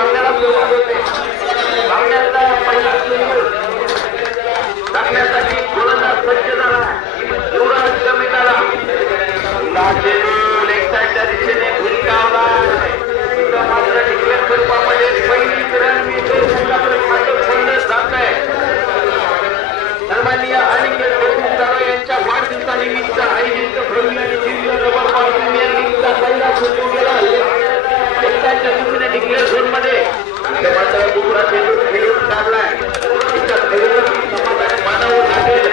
सामन्याला सुरुवात होते. सामन्याचा पहिला टाकण्यासाठी गोलंदाज सज्ज झाला. युवराज कमी झाला. लेग साईडच्या दिशेने भूमिकावला. मात्र डिक्लेअर स्वरूपामध्ये पहिलीच रन जात आहे. सन्माननीय अनिकेत देशमुख यांच्या वाढदिवसानिमित्त आयोजित भव्य आणि दिव्य जबरदस्त प्रीमियर लीगचा पहिला खेळ गेला. लेगच्या दिशेने डिक्लेअर झोन मध्ये मात्र दुसरा चेंडू खेळून काढलाय. समाधान मानावं लागेल.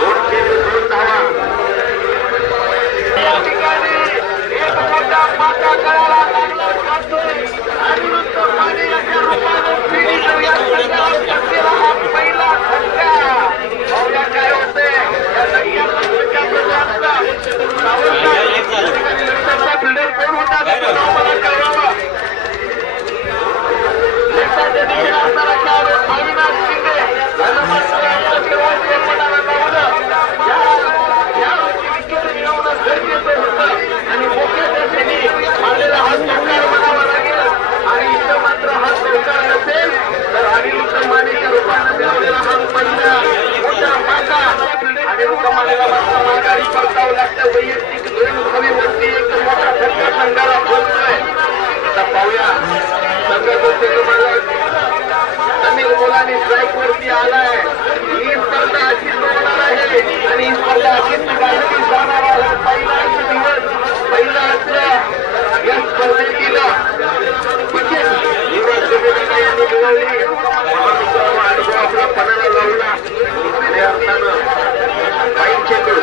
दोन चेंडू दोन धावा. या ठिकाणी एक मोठा माता गळाला लागला जातोय. अनिरुद्ध माने यांच्या रूपाने पिढीचं या संघाला बसलेला हा पहिला धक्का. पाहूया काय होते या धक्क्याचा फिल्डर कोण होता त्याचं नाव मला कळवावं. लेफ्टच्या दिशेने असणारा खेळाडू अविनाश शिंदे यानं मात्र आपलं शेवट निर्माणाला लावलं. या विकेट मिळवणं गरजेचं होतं आणि मोठ्या दिशेने मारलेला हा चौकार म्हणावा लागेल. आणि इथं मात्र हा चौकार नसेल तर अनिरुद्ध मानेच्या रूपानं मिळवलेला हा पहिला मोठा माता. अनिरुद्ध मानेला मात्र माघारी परतावं लागतं. वैयक्तिक धावेवरती एक मोठा धक्का संघाला बोलतोय. आता पाहूया संघाचे मालक अनिल मुलानी स्ट्राईक वरती आलाय. ही स्पर्धा अशीच होणार आहे आणि ही स्पर्धा अशीच गाजली जाणार आहे. पहिलाच दिवस पहिला असल्या या स्पर्धेतील यांनी मिळवली. अनुभव आपला पणाला लावला. खऱ्या अर्थानं पाईन चेंडू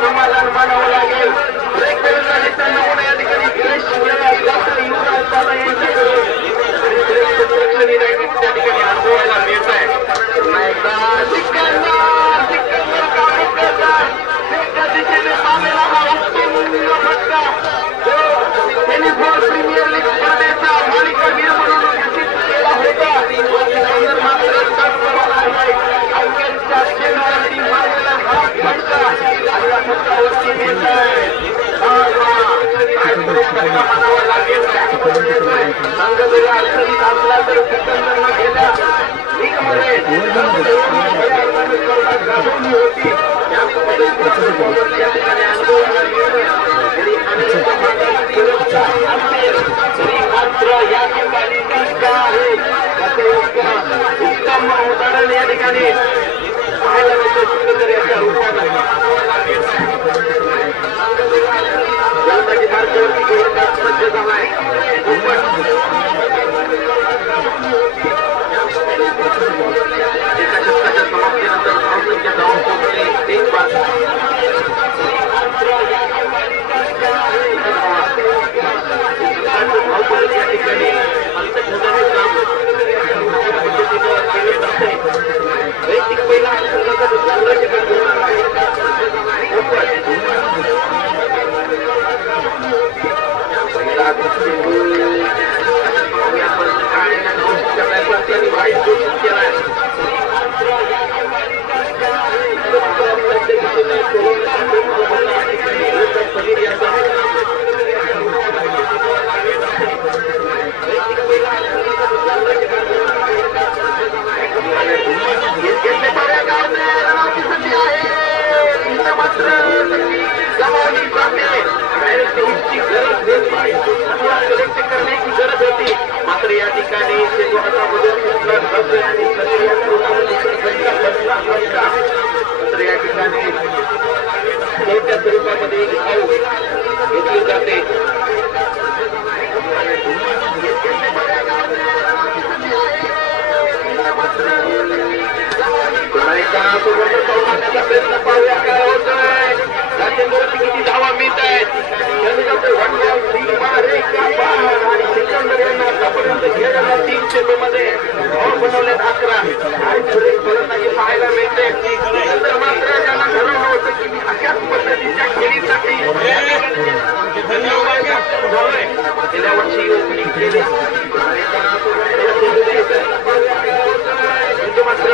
समाधान मानावं लागेल. ब्रेक करून नमुना या ठिकाणी त्या ठिकाणी अनुभवायला मिळत आहे. दिशेने पाहिलेला हा उत्तम फटका प्रीमियर लीग स्पर्धेचा मालिकावीर म्हणून घोषित केला होता. मात्र अंकेच्या चेंडूवरती मारलेला हा फटका आणि या फटकावरती मिळत आहे. म्हणावा लागेल. संघ जरी अडचणीत असला तर सिकंदरनं गेल्या लीगमध्ये गाजवली होती. या ठिकाणी अनुभवाला मिळत तरी अनेक मागास फिरत असेल तरी मात्र या ठिकाणी टीका आहे. उत्तम उदाहरण या ठिकाणी पाहायला मिळतं. सिकंदर याच्या रूपानं मार्गावरती गोलंदाज सज्ज झालाय. एका षटकाच्या समाप्तीनंतर धावसंख्या जाऊन पोहोचली 3 बाद. या ठिकाणी अंतर्गताचे काम पद्धतीनं केले जाते. वैयक्तिक पहिला संघाचा दुसरा षटक होणार आहे. वाईट घोषित केलाय. मात्र गमावली जाते. कलेक्ट करण्याची गरज होती. मात्र या ठिकाणी चेंडू हातामधून सुटला जातोय आणि मात्र या ठिकाणी मोठ्या स्वरूपामध्ये धाव घेतली जाते. प्रयत्न पाहूया काय होतोय. चेंडूवरती किती धावा मिळत आहेत. आणि सिकंदर यांना आतापर्यंत खेळलेल्या 3 चेंडूमध्ये धावा बनवल्यात 11 आणि पुढे फलंदाजी पाहायला मिळते. नंतर मात्र त्यांना ठरवलं होतं की मी अशाच पद्धतीच्या खेळीसाठी गेल्या वर्षी ओपनिंग केले मात्र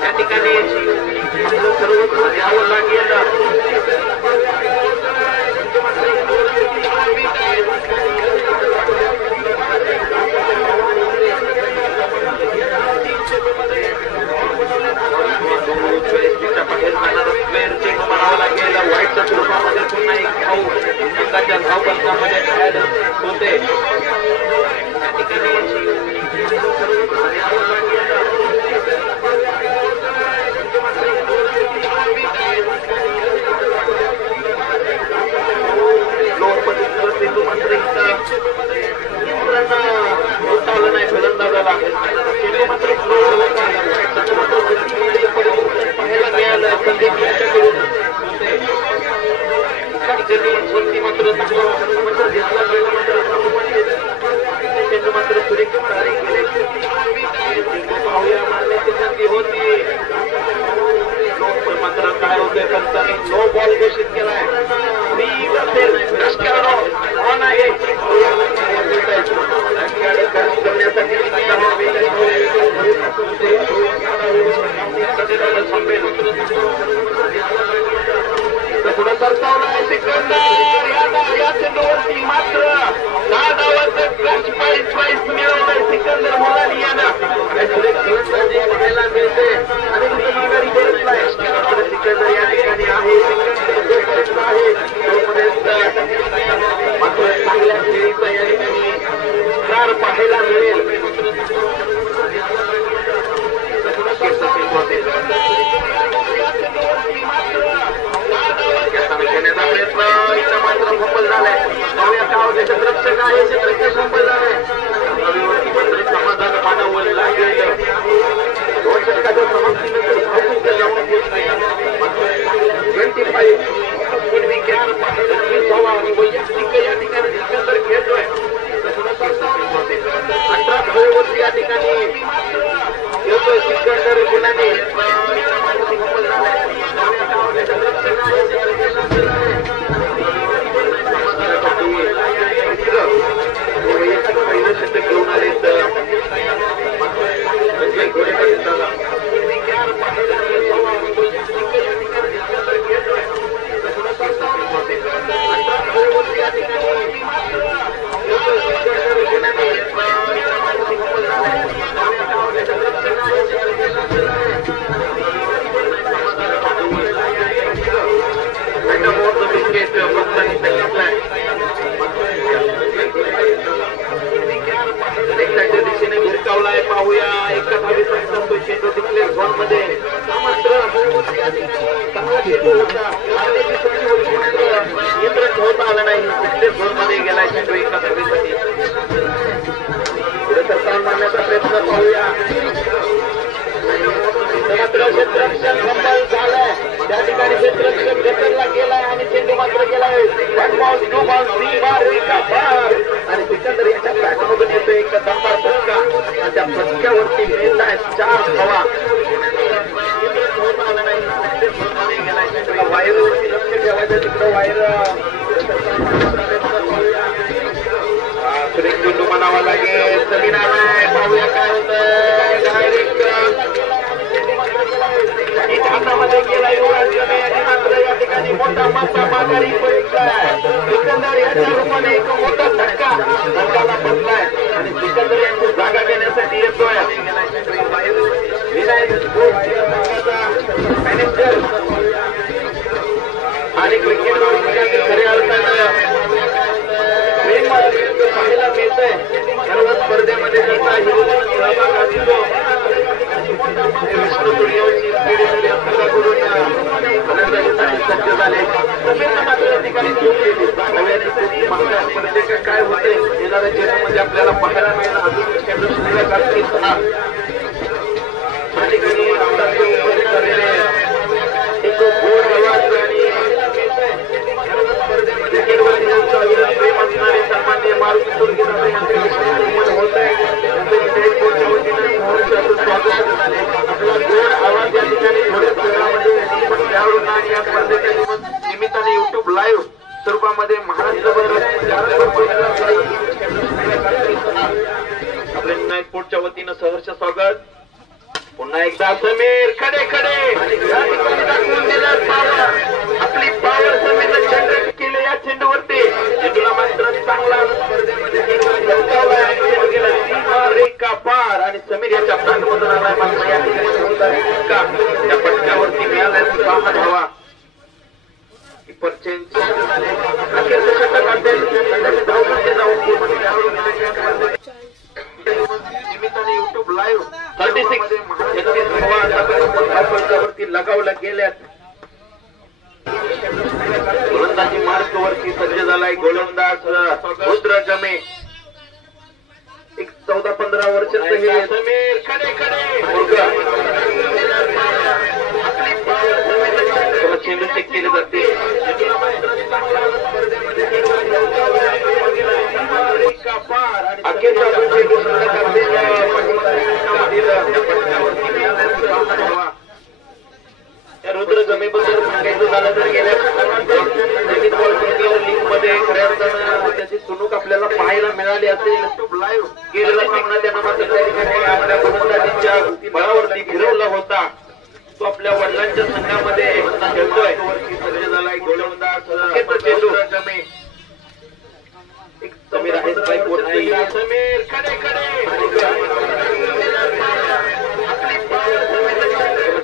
त्या ठिकाणी आपलं सर्वस्व द्यावं लागेल. म्हणावं लागेल. वाईटच्या स्वरूपामध्ये पुन्हा एक भाऊ संघाच्या धावपंथामध्ये ऍड होते. त्या ठिकाणी उतावलं नाही फलंदाजाला. मात्र पाहायला मिळालं संदीप यांच्याकडून. मात्र घेतला गेला. मात्र सुरेख कार्य केले. पाहूया मारण्याची संधी होती. मात्र काय होते पंचांनी नो बॉल घोषित केलाय. ऑन आहे पुढे सरसावला आहे सिकंदर. या चेंडूवरती मात्र 10 धावांचं क्रॅश प्राइस मिळवलंय सिकंदर मुलानी यानं. पाहायला मिळते आणि माघारी बरतलाय. सिकंदर या ठिकाणी आहे. मात्र चांगल्या खेळीचा या ठिकाणी कार पाहायला मिळेल. मात्र फंबल झालाय. पाहूया काय होते. क्षेत्ररक्षक आहे. क्षेत्ररक्षक फंबल झालाय. मात्र समाधान मानव लागेल. 2 षटकाच्या समाप्तीनंतर जाऊन पोहोच नाही. 25 आणि वैयक्तिक या ठिकाणी सिकंदर खेळतोय. 18 धावेवरती या ठिकाणी खेळतोय सिकंदर गुलाने. पहिलं षटक घेऊन आले तर दिशेने भिरकावलाय. पाहूया एका धावेचा तो चेंडू डिक्लेअर झोन मध्ये. मात्र चांगला चेंडू होता. नियंत्रण ठेवता आलं नाही. डिक्लेअर झोन मध्ये गेलाय चेंडू एका धावेसाठी. पुढे सरसावून मारण्याचा प्रयत्न पाहूया. मात्र क्षेत्ररक्षण फंबल झालाय. त्या ठिकाणी क्षेत्ररक्षण गटरला गेलाय आणि चेंडू मात्र गेलाय. 1 बॉल 2 बॉल 3 बार एका बार आणि सिकंदर याच्या बॅटमधून येतो एक दमदार फटका. आणि त्या फटक्यावरती मिळत आहे 4 धावा. वायरवरती लक्ष ठेवायचं. तिकडं वायर सुरेख चेंडू म्हणावा लागेल. जमीन आलाय. पाहूया काय होतं. डायरेक्ट हातामध्ये गेला. मात्र या ठिकाणी मोठा मासा माघारी सिकंदर याच्या रूपाने एक मोठा धक्का संघाला बसलाय आणि सिकंदर यांची जागा घेण्यासाठी येतोय. मॅनेजर आणि क्रिकेट खऱ्या अर्थानं प्रेम पाहायला मिळतंय. सर्व स्पर्धेमध्ये सहभाग दिसतो. विष्णू सूर्यवंशी सज्ज झाले. मात्र ठिकाणी काय होते येणाऱ्या चेंडूमध्ये आपल्याला पाहायला मिळेल. अजून चेंडू शिल्लक असतील. त्या ठिकाणी एक गोड आवाज आणि क्रिकेटवरती ज्यांचं प्रेम असणारे सन्माननीय मारुती सुरगे यांचे होत आहे. आपला गोड आवाज या ठिकाणी थोड्याच वेळामध्ये खेळाडूंना या स्पर्धेच्या निमित्ताने युट्यूब लाईव्ह स्वरूपामध्ये महाराष्ट्रभर वतीनं सहर्ष स्वागत. पुन्हा एकदा समीर खडे खडे दाखवून दिलं पावर. आपली पावर समीरनं जनरेट केले या चेंडूवरती. चेंडूला मात्र चांगला रेखा पार आणि समीर याच्या बॅटमधून आलाय मात्र या त्या पट्ट्यावरती मिळालाय 6 धावा. कीपर चेंज अखेरचं षटक असेल. निमित्ताने युट्यूब लाईव्ह 36 लगावला गेल्यात. गोलंदाजी मार्ग वरती सज्ज झालाय गोलंदाज रुद्र गमे. एक 14-15 वर्षाचं हे समीर खडे खडे चेंडू चेक केले जाते. रुद्र गमेबद्दल सांगायचं झालं तर गेल्या लीग मध्ये खऱ्या अर्थानं त्याची चुणूक आपल्याला पाहायला मिळाली असेल. लाईव्ह गेलेला सामना त्यांना मात्र त्या ठिकाणी आपल्या गोलंदाजीच्या बळावरती फिरवला होता. तो आपल्या वडिलांच्या संघामध्ये खेळतोय. झालाय गोलंदाज चेंडू गमे. एक समीर आहे स्ट्राईक वरती. समीर खडे खडे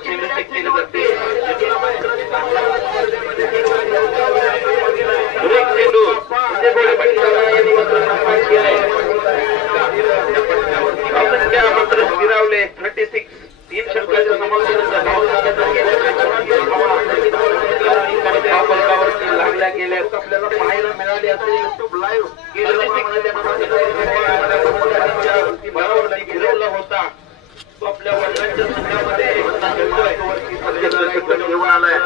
चेंडू चेक केले जाते. चेंडू मात्र फिरावले 36 3 षटकाच्या समावेशानंतर लागल्या गेल्या आपल्याला पाहायला मिळाले असेल. लाईव्ह बळावरती फिरवला होता. तो आपल्या वडिलांच्या संघामध्ये घेऊन आलाय.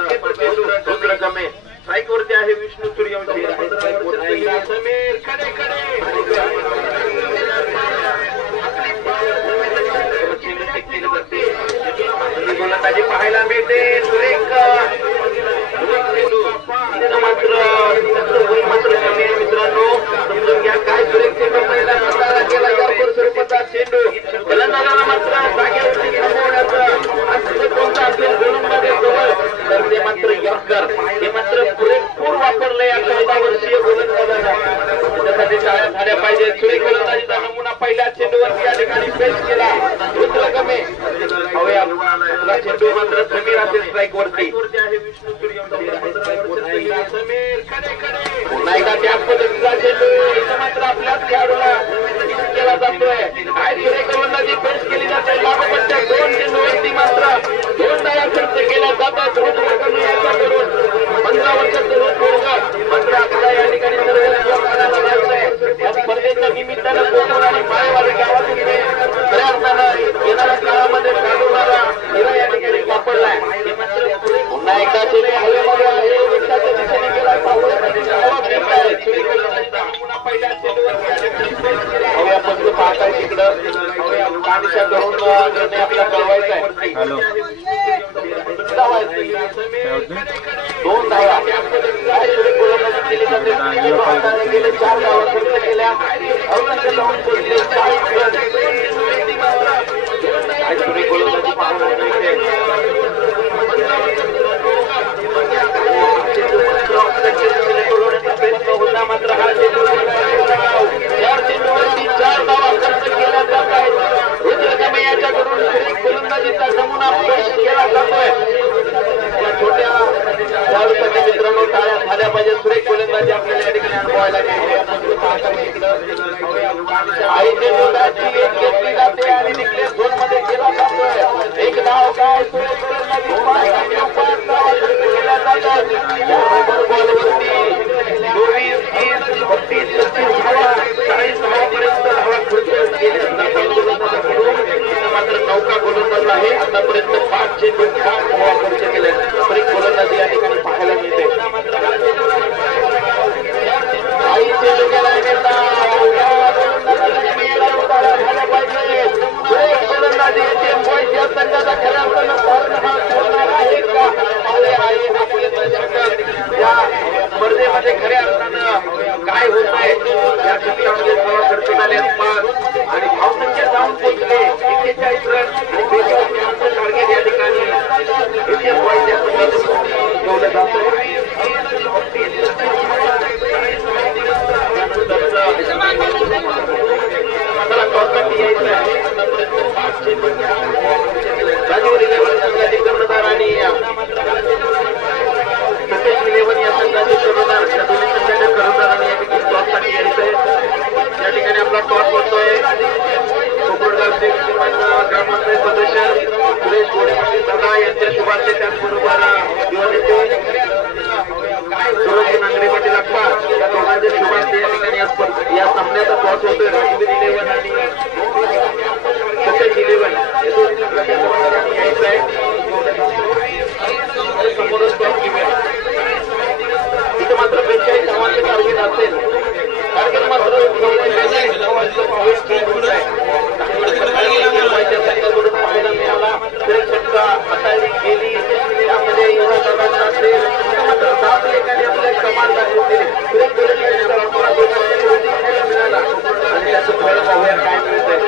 रुद्र गमे स्ट्राईक वरती आहे. विष्णू सूर्यवंशी समीर खडे खडे गोलंदाजी पाहायला मिळते. मात्र कमी आहे मित्रांनो. समजून घ्या काय सुरेख चेंडू पहिला केला स्वरूपाचा चेंडू गोलंदाजाला मात्र जागेवरती थांबवण्याचा कोणता असेल गोलंदाज जवळ तर ते मात्र यॉर्कर हे मात्र पुरेपूर वापरले या 14 वर्षीय गोलंदाजाला. त्यासाठी टाळ्या झाल्या पाहिजे. सुरेख गोलंदाजीचा नमुना पहिल्या चेंडूवरती या ठिकाणी पेश केला रुद्र गमे. चेंडू मात्र समीर असेल स्ट्राईक वरती. समीर खडे खडे पुन्हा एकदा त्या पद्धतीचा चेंडू इथं मात्र आपल्याच खेळाडूला केला जातोय. काय सुरेख गोलंदाजी पेश केली जाते. लागोपाठच्या 2 चेंडूवरती मात्र 2 धावा खर्च केल्या जातात. रुद्र गमे याच्याकडून 15 वर्षाचं मात्र आपल्या या ठिकाणी सर्व करायला लागतंय. या स्पर्धेच्या निमित्तानं कोकण आणि माळेवाडी गावातून खऱ्या अर्थानं येणाऱ्या काळामध्ये साधवणारा हिरा या ठिकाणी वापरलाय. पुन्हा एकदा चेंडू हवेमध्ये आहे. वृक्षाच्या दिशेने गेला. पहिल्या चेंडूवरती हव्या पत्र पाहताय तिकडं कानिशा करून निर्णय आपला कळवायचा आहे. 2 धावा गोलंदाजी केली जाते. गेले 4 धावा खर्च केल्या. गोलंदाजी पाहायला प्रयत्न होता. मात्र हा चेंडू 4 चेंडूवरती 4 धावा खर्च केल्या जात आहेत. रुद्र गमे याच्याकडून गोलंदाजीचा नमुना पेश केला जातोय. या छोट्या खेळाडूसाठी मित्रांनो टाळ्या झाल्या पाहिजे. सुरेख गोलंदाजी आपल्याला या ठिकाणी अनुभवायला मिळते. आई चेंडू बॅटची एक घेतली जाते आणि निकलेस झोन मध्ये केला जातोय. एक धाव काय सुरेख गोलंदाजी 5 धावा खर्च केल्या जातात. बॉलवरती 24, 30, 32, 36 धावा 40 धावापर्यंत धावा खर्च केल्या जातात. मात्र नौका गोलंदाज आहे. आतापर्यंत 5 चेंडू 5 धावा खर्च केल्या. सुरेख गोलंदाजी या ठिकाणी पाहायला मिळते. आई चेंडू केला झाला पाहिजे. सुरेख गोलंदाजी या संघाचा खऱ्या अर्थानं आहे का या स्पर्धेमध्ये खऱ्या अर्थानं काय होत आहे. या क्षेत्रामध्ये धावा खर्च झाले 5 आणि धावसंख्या जाऊन पोहोचले टॉस होतोय कोकणगावचे ग्रामपंचायत सदस्य सुरेश गोडे पाटील दादा यांच्या शुभाचे त्याचबरोबर युवा नेते नांगरे पाटील अप्पा या दोघांचे शुभाचे या ठिकाणी या सामन्याचा टॉस होतोय रणवीर 11 आणि सचिन 11 हे दोन यायचं आहे समोरच टॉस घेऊया इथे मात्र 45 धावांचे टार्गेट असेल टार्गेट मात्र पाहायला मिळाला तरी षटका हाताळली गेली त्यामध्ये युवा सर्वांना असेल मात्र 7 लेखाने आपले कमाल दाखवून दिले मिळाला आणि त्याचं फळ पाहूया काय मिळतंय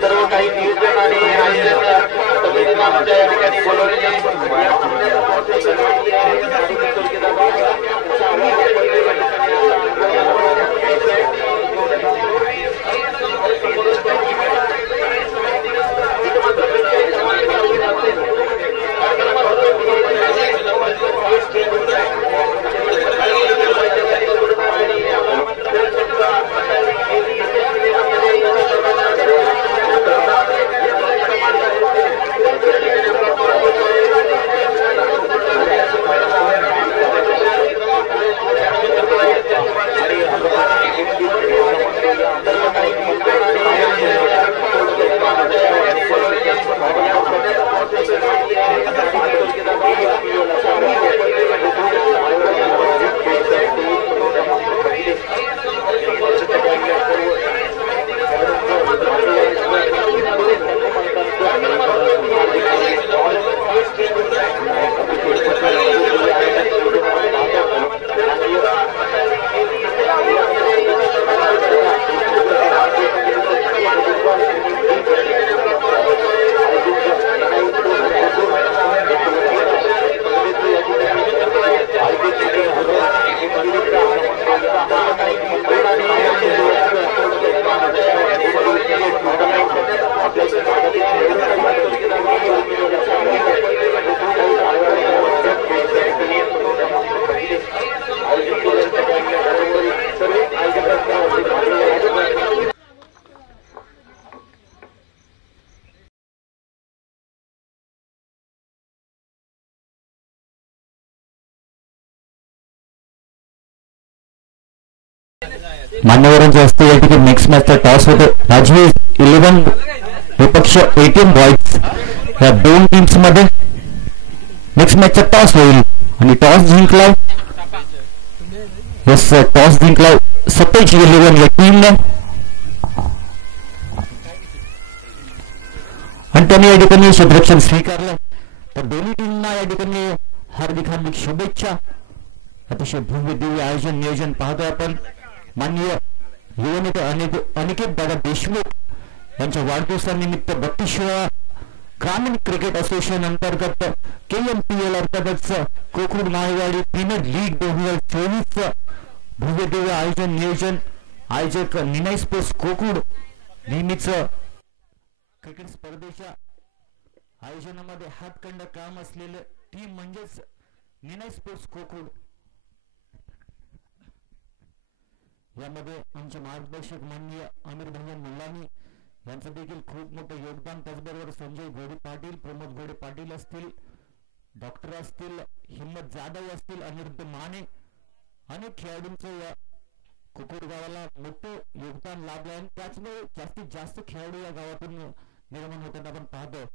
सर्व काही नियोजन आणि समितीला आमच्या या ठिकाणी बोलवलेले मान्यवरांच्या हस्ते या ठिकाणी नेक्स्ट मॅचचा टॉस होतो राजवीर 11 विपक्ष 18 बॉयज या दोन टीम्स मध्ये नेक्स्ट मॅचचा टॉस होईल आणि टॉस जिंकला टॉस जिंकला 27-11 या टीमने आणि त्यांनी या ठिकाणी क्षेत्ररक्षण स्वीकारलं तर दोन्ही टीमना या ठिकाणी हार्दिक हार्दिक शुभेच्छा अतिशय भव्य दिव्य आयोजन नियोजन पाहतोय आपण माननीय युवा नेते अनिकेत दादा देशमुख यांच्या वाढदिवसानिमित्त 32व्या ग्रामीण क्रिकेट असोसिएशन अंतर्गत KMPL अर्थातच कोकरूड माळेवाडी प्रीमियर लीग 2024 भव्य दिव्य आयोजन नियोजन आयोजक निनाई स्पोर्ट्स कोकरूड नेहमीच क्रिकेट स्पर्धेच्या आयोजनामध्ये हातखंड काम असलेले टीम म्हणजेच निनाई स्पोर्ट्स कोकरूड यामध्ये आमचे मार्गदर्शक माननीय आमिर भैया मुल्लानी यांचं देखील खूप मोठं योगदान त्याचबरोबर संजय घोडे पाटील प्रमोद घोडे पाटील असतील डॉक्टर असतील हिम्मत जाधव असतील अनिरुद्ध माने अनेक खेळाडूंचं या कोकरूड गावाला मोठं योगदान लाभलं आहे त्याचमुळे जास्तीत जास्त खेळाडू या गावातून निर्माण होताना आपण पाहतो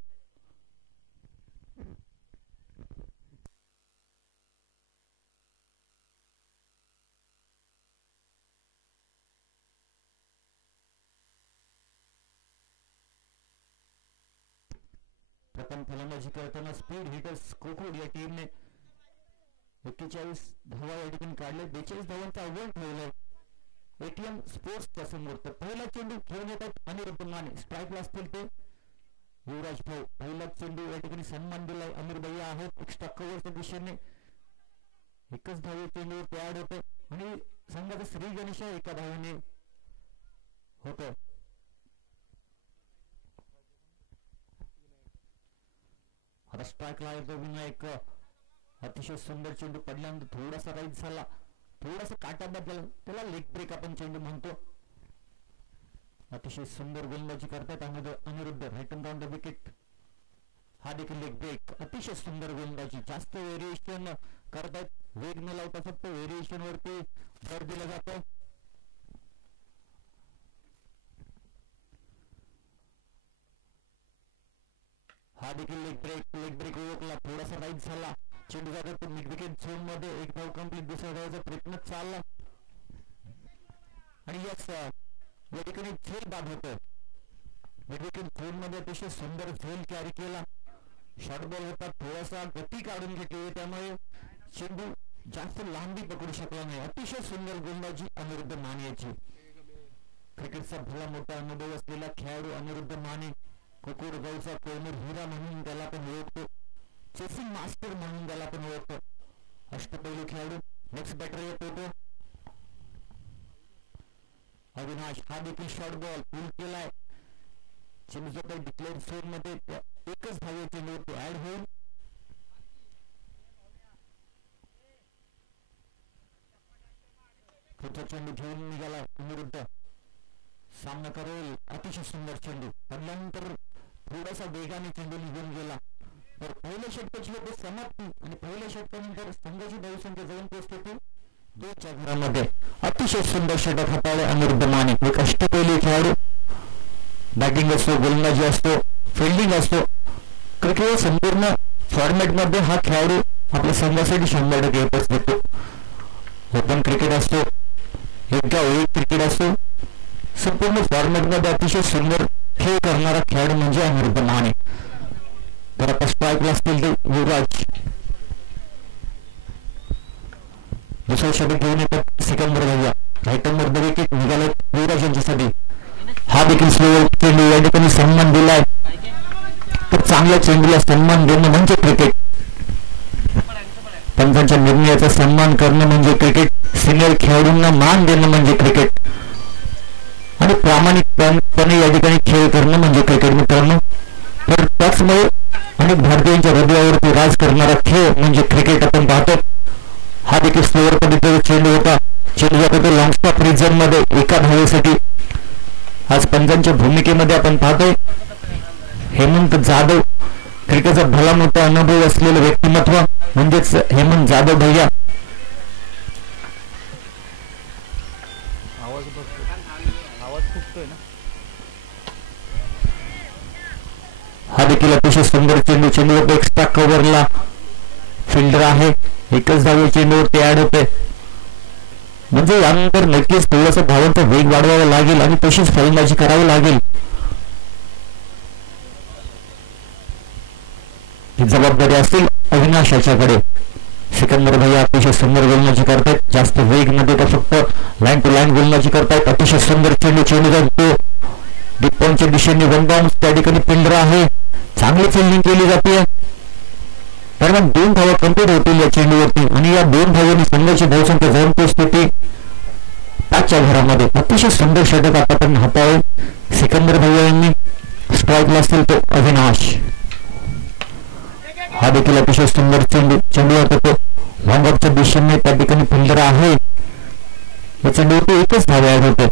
प्रथम फलंदाजी करताना स्पीड हिटर्स कोकरूड या टीमने 41 धावा या ठिकाणी काढले 42 धावांचा आव्हान ठेवलंय ATM स्पोर्ट्सच्या समोर तर पहिला चेंडू घेऊन येतात अनिरुद्ध माने स्ट्राईकला असतील ते युवराज भाऊ पहिला चेंडू या ठिकाणी सन्मान दिलाय अमीर भैया आहेत एक्स्ट्रा कव्हरच्या दिशेने एकच धावे चेंडूवर तयार होते आणि संघाचा श्री गणेश एका धावेने होतं आता स्ट्राईकला येतो विनायक अतिशय सुंदर चेंडू पडल्यानंतर थोडासा राईट झाला थोडासा काटा बदल, त्याला लेग ब्रेक आपण चेंडू म्हणतो. अतिशय सुंदर गोलंदाजी करतात Aniruddha. Right on the wicket. हा देखील लेग ब्रेक. अतिशय सुंदर गोलंदाजी. जास्त व्हेरिएशन करतायत, वेग न लावता फक्त व्हेरिएशन वरती भर दिला जातो. हा देखील लेग ब्रेक ओळखला. थोडासा राईट झाला, चेंडू जातो तो मिड विकेट झोन मध्ये. एक धाव कंप्लीट. दुसऱ्या धावाचा प्रयत्न चालला आणि यस, या ठिकाणी झेल बाद होतं. मिड विकेट झोन मध्ये अतिशय सुंदर झेल कॅरी केला. शॉर्ट बॉल होता, थोडासा गती काढून घेतली, त्यामुळे चेंडू जास्त लांबी पकडू शकला नाही. अतिशय सुंदर गोलंदाजी अनिरुद्ध माने याची. क्रिकेटचा भला मोठा अनुभव असलेला खेळाडू अनिरुद्ध माने. कोकुरगावचा कोयनूर हिरा म्हणून त्याला आपण ओळखतो. चेसिंग मास्टर म्हणून त्याला आपण ओळखतो. अष्टपैलू खेळाडू. नेक्स्ट बॅटर येतो तो अविनाश. हा देखील शॉर्ट बॉल पुल केलाय. चेंडू जो काही डिक्लेअर झोन मध्ये एकच धावे चेंडूवरती ऍड होईल. पुढचा चेंडू घेऊन निघाला अनिरुद्ध. सामना करेल. अतिशय सुंदर चेंडू. पडल्यानंतर थोडासा वेगाने चेंडू निघून गेला. तर पहिल्या षटकाची होते समाप्ती आणि पहिल्या षटकानंतर संघाची धावसंख्या जाऊन पोहोचते ती 2च्या घरामध्ये. अतिशय सुंदर षटक हाताळले अनिरुद्ध माने. एक अष्टपैलू खेळाडू. बॅटिंग असतो, गोलंदाजी असतो, फिल्डिंग असतो. क्रिकेट संपूर्ण फॉर्मॅट मध्ये हा खेळाडू आपल्या संघासाठी 100% येतच देतो. ओपन क्रिकेट असतो, एका वेळी क्रिकेट असतो, संपूर्ण फॉर्मॅट मध्ये अतिशय सुंदर खेळ करणारा खेळाडू म्हणजे अनिरुद्ध माने. तर आता स्ट्राईकला असतील ते युवराज. दुसरा षटक घेऊन येतात सिकंदर भैया. राईट द विकेट निघाले युवराज यांच्यासाठी. हा देखील स्लो चेंडू. या ठिकाणी सन्मान दिलाय. तर चांगल्या चेंडूला सन्मान देणं म्हणजे क्रिकेट. पंचांच्या निर्णयाचा सन्मान करणं म्हणजे क्रिकेट. सिनियर खेळाडूंना मान देणं म्हणजे क्रिकेट. आणि प्रामाणिकपणे या ठिकाणी खेळ करणं म्हणजे क्रिकेट मित्रांनो. तर त्याचमुळे अनेक भारतीयांच्या हृदयावरती राज करणारा खेळ म्हणजे क्रिकेट आपण पाहतो. हा देखील स्लोअर पद्धतीचा चेंडू होता. चेंडू जात होता लॉंग स्टॉप रिजन मध्ये एका धावेसाठी. आज पंचांच्या भूमिकेमध्ये आपण पाहतोय हेमंत जाधव. क्रिकेटचा भला मोठा अनुभव असलेलं व्यक्तिमत्व म्हणजेच हेमंत जाधव भैया. हा देखील अतिशय सुंदर चेंडू. चेंडूवर एक्स्ट्रा कव्हरला फिल्डर आहे. एकच धावे चेंडूवरती ऍड होते. म्हणजे यानंतर नक्कीच थोडासा धावांचा वेग वाढवावा लागेल आणि तशीच फलंदाजी करावी लागेल. ही जबाबदारी असतील अविनाश याच्याकडे. सिकंदर भैया अतिशय सुंदर गोलंदाजी करतायत. जास्त वेग न देता फक्त लाईन टू लाईन गोलंदाजी करतायत. अतिशय सुंदर चेंडू जातो डिप्पॉनच्या दिशेने. वन बाउन्स त्या ठिकाणी फिल्डर आहे. चांगली फिल्डिंग केली जाते. दरम्यान 2 धावा कंप्लीट होतील या चेंडूवरती आणि या 2 धावांनी संघाची धावसंख्या जाऊन पोहोचते ती 5च्या घरामध्ये. अतिशय सुंदर षटक आतापर्यंत हाताळले सिकंदर भैया यांनी. स्ट्राईकला असतील तो अविनाश. हा देखील अतिशय सुंदर चेंडू होतो लॉंग ऑफच्या दिशेने. त्या ठिकाणी फिल्डर आहे. या चेंडूवरती एकच धावा ऍड होते.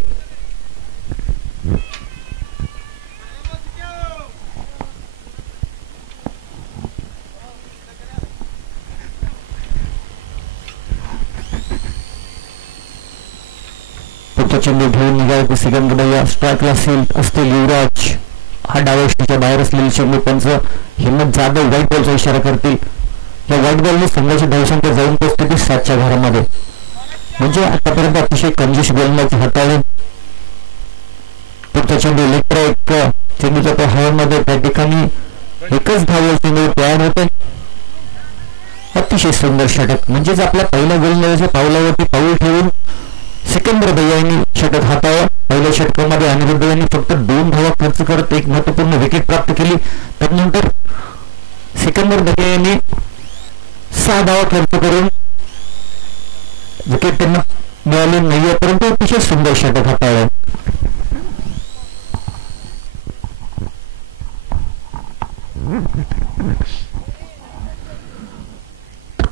चेंडू घेऊन निघाले सिकंदर भैया. स्ट्राईकला असतील युवराज. हा डाव्या बाहेर असलेले चेंडू पंच हेमंत जाधव व्हाईट बॉलचा इशारा करतील. या व्हाईट बॉलने संघाची धावसंख्या जाऊन पोहोचते ती 7च्या घरामध्ये. म्हणजे आतापर्यंत अतिशय कंजूस गोलंदाजी हाताळले. पुढचा चेंडू इलेक्ट्रिक चेंडू जातो हवेमध्ये. त्या ठिकाणी एकच धाव चेंडू तयार होते. अतिशय सुंदर षटक. म्हणजेच आपल्या पहिल्या गोलंदाजीच्या पावलावरती पाऊल ठेवून सिकंदर भैया यांनी षटक हाताळलं. पहिल्या षटकामध्ये अनिरुद्ध यांनी फक्त 2 धावा खर्च करत एक महत्वपूर्ण विकेट प्राप्त केली. त्यानंतर सिकंदर भैया यांनी 6 धावा खर्च करून विकेट त्यांना मिळाली नाहीये, परंतु अतिशय सुंदर षटक हाताळलं.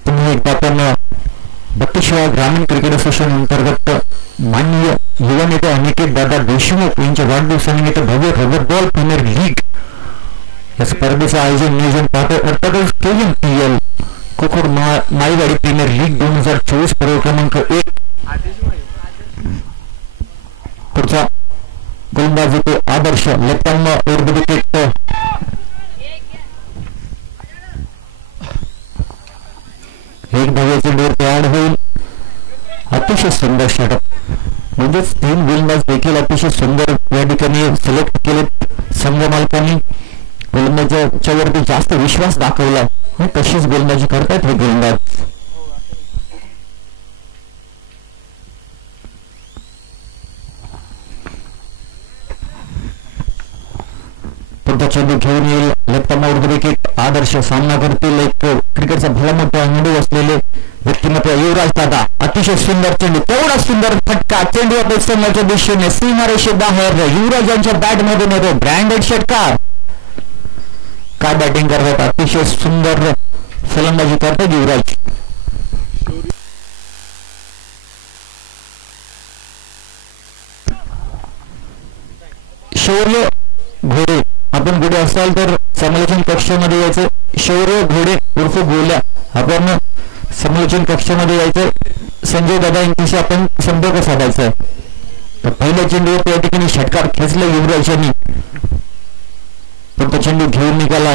पुन्हा एकदा आपण 32 शिवाय ग्रामीण क्रिकेट असोसिएशन अंतर्गत माननीय युवा नेते अनिकेत दादा देशमुख यांच्या वाढदिवसानिमित्त भव्य रबर बॉल प्रीमियर लीग या स्पर्धेचं आयोजन नियोजन पाहतो. अर्थातच KMPL कोकण माईवाडी प्रीमियर लीग 2024 पर्व क्रमांक 1. पुढचा गोलंदाज येतो आदर्श. लेफ्टहँड ओव्हर द विकेट. एक धावेचे चेंडूवर तयार होईल. अतिशय सुंदर षटक, म्हणजेच 3 गोलंदाज देखील अतिशय सुंदर या ठिकाणी सिलेक्ट केलेत संघ मालकांनी. गोलंदाजाच्या वरती जास्त विश्वास दाखवला आणि तशीच गोलंदाजी करतात हे गोलंदाज. पुढचा चेंडू घेऊन येईल. Left over wicket. आदर्श सामना करतील. एक क्रिकेटचा भला मोठा अनुभव असलेले व्यक्तिमत्व युवराज दादा. अतिशय सुंदर चेंडू, तेवढा सुंदर फटका. चेंडू आपल्या संघाच्या दिशेने सीमारेषे बाहेर. युवराजांच्या बॅट मधून येतो ब्रँडेड षटकार. काय बॅटिंग करतात, अतिशय सुंदर फलंदाजी करतात युवराज. शौर्य घोडे. आपण घोडे असाल तर समालोचन कक्षामध्ये यायचं. शौर्य घोडे उर्फ गोल्या, आपण समालोचन कक्षामध्ये यायचं. संजय दादा यांच्याशी आपण संपर्क साधायचा आहे. तर पहिल्या चेंडूवर त्या ठिकाणी षटकार खेचला युवराज यांनी. फक्त चेंडू घेऊन निघाला.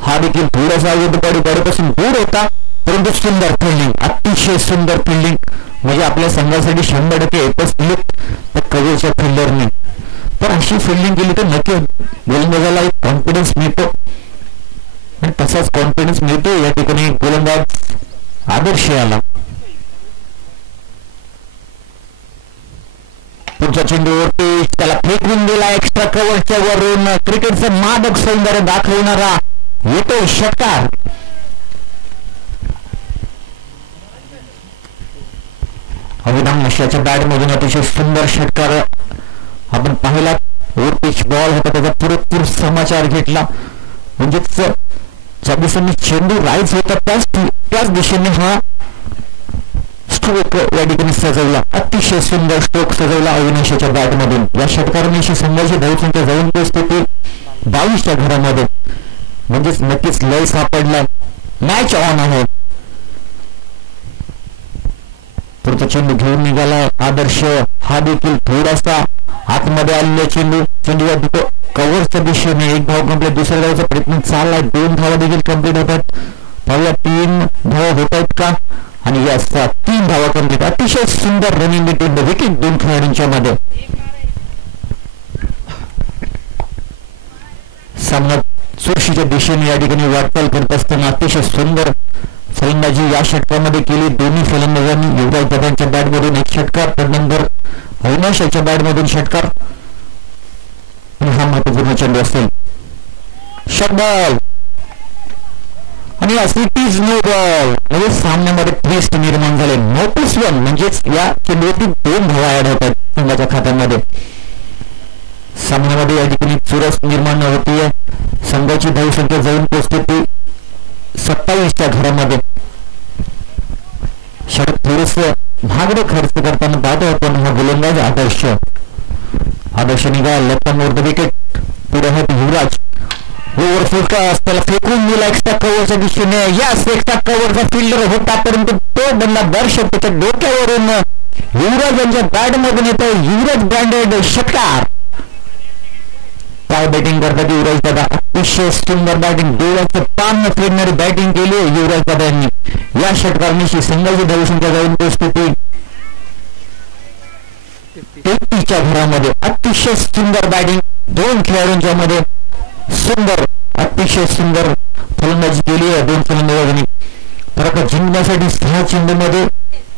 हा देखील थोडासा गाडीपासून दूर होता, परंतु सुंदर फिल्डिंग, अतिशय सुंदर फिल्डिंग. म्हणजे आपल्या संघासाठी 100% एकच दिलेत त्या कव्हरच्या फिल्डरने. पण अशी फिल्डिंग केली तर नक्की गोलंदाजाला एक कॉन्फिडन्स मिळतो आणि तसाच कॉन्फिडन्स मिळतो या ठिकाणी गोलंदाज आदर्श आला. पुढच्या चेंडूवरती त्याला फेकून दिला एक्स्ट्रा कव्हरच्या वरून. क्रिकेटचं मादक सौंदर्य दाखवणारा येतो षटकार. अविनाम नशाच्या बॅट मधून अतिशय सुंदर षटकार आपण पाहिला. ओव्हर पिच बॉल होता, त्याचा पुरेपूर समाचार घेतला. म्हणजेच ज्या दिशेने चेंडू राईज होता त्याच दिशेने हा स्ट्रोक या ठिकाणी सजवला. अतिशय सुंदर स्ट्रोक सजवला अविनाशाच्या बॅट मधून. या षटकाराने संघाची धावसंख्या जाऊन पोहोचते 22च्या घरामध्ये. म्हणजेच नक्कीच लय सापडला. मॅच ऑन आहे. पुढचा चेंडू घेऊन निघाला आदर्श. हा देखील थोडासा आतमध्ये आलेला चेंडू कव्हरच्या दिशेने. एक धाव कंप्लीट. दुसऱ्या धावाचा प्रयत्न चाललाय. 2 धावा देखील कंप्लीट होतात. पहिल्या 3 धावा होत आहेत का, आणि या 3 धावा कंप्लीट. अतिशय सुंदर रनिंग बिटवीन द विकेट 2 खेळाडूंच्या मध्ये. सामना चुरशीच्या दिशेने या ठिकाणी वाटचाल करत असताना अतिशय सुंदर फलंदाजी या षटकामध्ये केली दोन्ही फलंदाजांनी. युवराज दादांच्या बॅटमधून एक षटकार, त्यानंतर अविनाशाच्या बॅटमधून षटकार. हा महत्वपूर्ण चेंडू असेल. शॉर्ट बॉल आणि इट इज नो बॉल. म्हणजे सामन्यामध्ये ट्विस्ट निर्माण झाले. नोटीस 1 म्हणजेच या चेंडूवरती 2 धावा ऍड होतात संघाच्या खात्यामध्ये. सामन्यामध्ये या ठिकाणी चुरस निर्माण होतीये. संघाची धावसंख्या जाऊन पोहोचते ती 27च्या घरामध्ये. षटक थोडस महागडे खर्च करताना पाहतो आपण. हा गोलंदाज आदर्श निघाला. Left over the wicket. पुढे आहेत युवराज. ओव्हर फुलकास, त्याला फेकून दिला एक्स्ट्रा कव्हरच्या दिशेने. यास एक्स्ट्रा कव्हरचा फिल्डर होता, परंतु तो बंदा दर्शक त्याच्या डोक्यावरून युवराज यांच्या बॅट मधून येतो. युवराज ब्रँडेड षटकार. काय बॅटिंग करतात युवराज दादा. अतिशय सुंदर बॅटिंग. डोळ्याचं पान फेडणारी बॅटिंग केली युवराज दादा यांनी. या षटकारांशी संघाची धावसंख्या जाऊन पोहोचते ती 33च्या घरामध्ये. अतिशय सुंदर बॅटिंग 2 खेळाडूंच्या मध्ये. सुंदर, अतिशय सुंदर फलंदाजी केली आहे 2 फलंदाजांनी. तर आता जिंकण्यासाठी 6 चेंडूमध्ये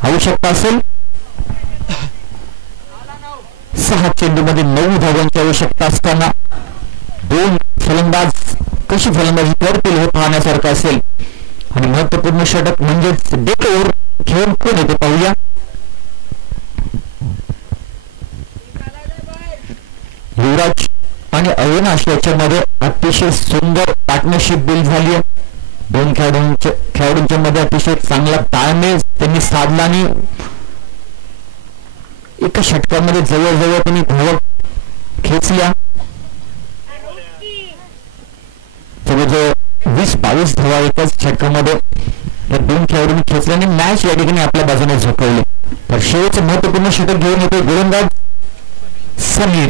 आवश्यकता असेल. 6 चेंडूमध्ये 9 धावांची आवश्यकता असताना 2 फलंदाज कशी फलंदाजी करतील हे पाहण्यासारखं असेल. आणि महत्वपूर्ण षटक म्हणजेच डेट ओव्हर घेऊन कोण येते पाहूया. युवराज आणि अविनाश याच्यामध्ये अतिशय सुंदर पार्टनरशिप बिल्ड झाली आहे. दोन खेळाडूंच्या मध्ये अतिशय चांगला ताळमेळ त्यांनी साधला आणि एका षटकामध्ये जवळजवळ त्यांनी धावा खेचल्या. जवळजवळ 20-22 धावा एकाच षटकामध्ये या दोन खेळाडूंनी खेचल्याने मॅच या ठिकाणी आपल्या बाजूने झोकवली. तर शेवटचं महत्वपूर्ण षटक घेऊन येतो गोलंदाज समीर.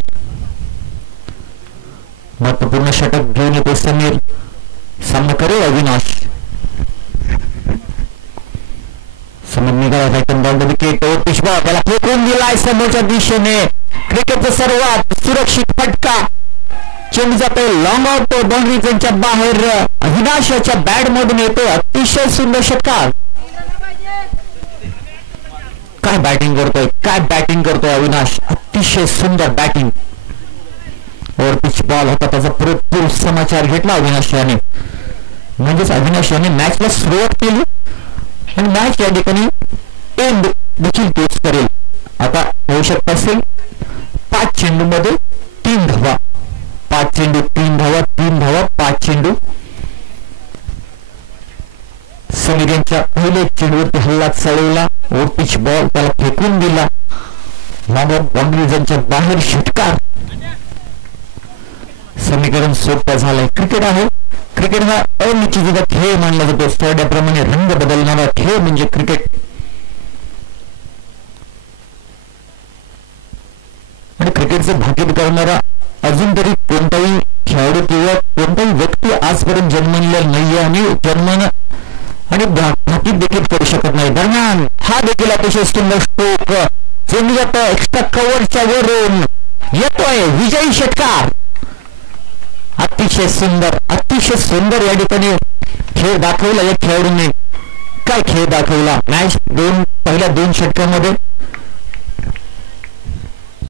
महत्वपूर्ण षटक घेऊन येतो समीर. सामना करेल अविनाश. समोर निघाला विकेट. पिशवा त्याला फेकून दिलाय समोरच्या दिशेने. क्रिकेटचा सर्वात सुरक्षित फटका. चेंडू जातोय लॉंग आउट. बाउंड्रीच्या बाहेर. अविनाशाच्या बॅट मधून येतो. अतिशय सुंदर षटकार. काय बॅटिंग करतोय अविनाश. अतिशय सुंदर बॅटिंग. ओव्हर पिच बॉल होता त्याचा पुरेपूर समाचार घेतला अविनाश याने. म्हणजेच अविनाश याने मॅचला सुरुवात केली आणि मॅच या ठिकाणी एंड देखील तोच करेल. आता होऊ शकत असेल 5 चेंडू मध्ये 3 धावा. 5 चेंडू 3 धावा. 3 धावा 5 चेंडू. समीर यांच्या पहिल्या चेंडूवरती हल्ला चढवला. ओव्हर पिच बॉल त्याला फेकून दिला. बाउंड्रीजच्या बाहेर षटकार. समीकरण सोपं झालंय. क्रिकेट आहे. क्रिकेट हा अनिश्चितता खेळ मानला जातो. सोड्याप्रमाणे रंग बदलणारा खेळ म्हणजे क्रिकेट. आणि क्रिकेटचं भाकीत करणारा अजून तरी कोणताही खेळाडू किंवा कोणताही व्यक्ती आजपर्यंत जन्मलेला नाहीये आणि जन्मानं आणि भाकीत देखील करू शकत नाही. दरम्यान हा देखील अतिशय सुंदर स्ट्रोक. चेंडू जातो एक्स्ट्रा कव्हरच्या वरून. येतोय विजयी षटकार. अतिशय सुंदर या ठिकाणी खेळ दाखवला या खेळाडूने. काय खेळ दाखवला. मॅच पहिल्या 2 षटकामध्ये